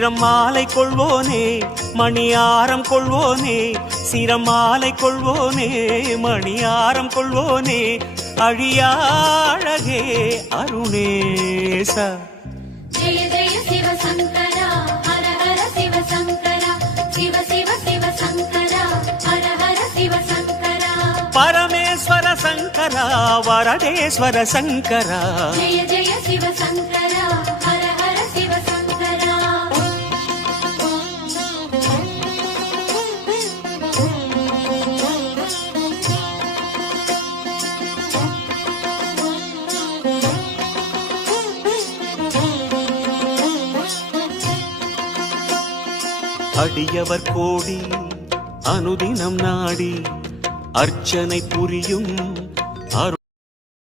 சிரம் மாலை கொள்வோனே மணியாரம் கொள்வோனே சிரம் மாலை கொள்வோனே மணியாரம் கொள்வோனே அழியாழகே அருணேச. ஜெய ஜெய சிவ சங்கரா ஹர ஹர சிவ சங்கரா சிவ சிவ சிவ சங்கரா ஹர ஹர சிவ சங்கரா. பரமேஸ்வர சங்கரா வரதேஸ்வர சங்கரா. ஜெய ஜெய சிவ சங்கரா ஹர ஹர சிவ சங்கரா. அடியவர் கோடி அனுதினம் நாடி அர்ச்சனை புரியும்